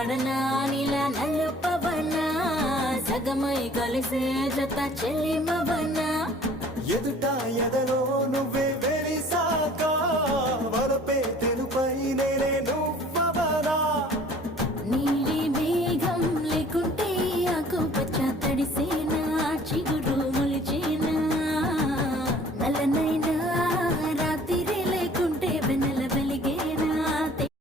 పడనా నీలా నలుపవనా సగమై కలిసే జత చెలిమవనా ఎదుట ఎదలో నువ్వే వెలిసాక వరపే తెలుపైనే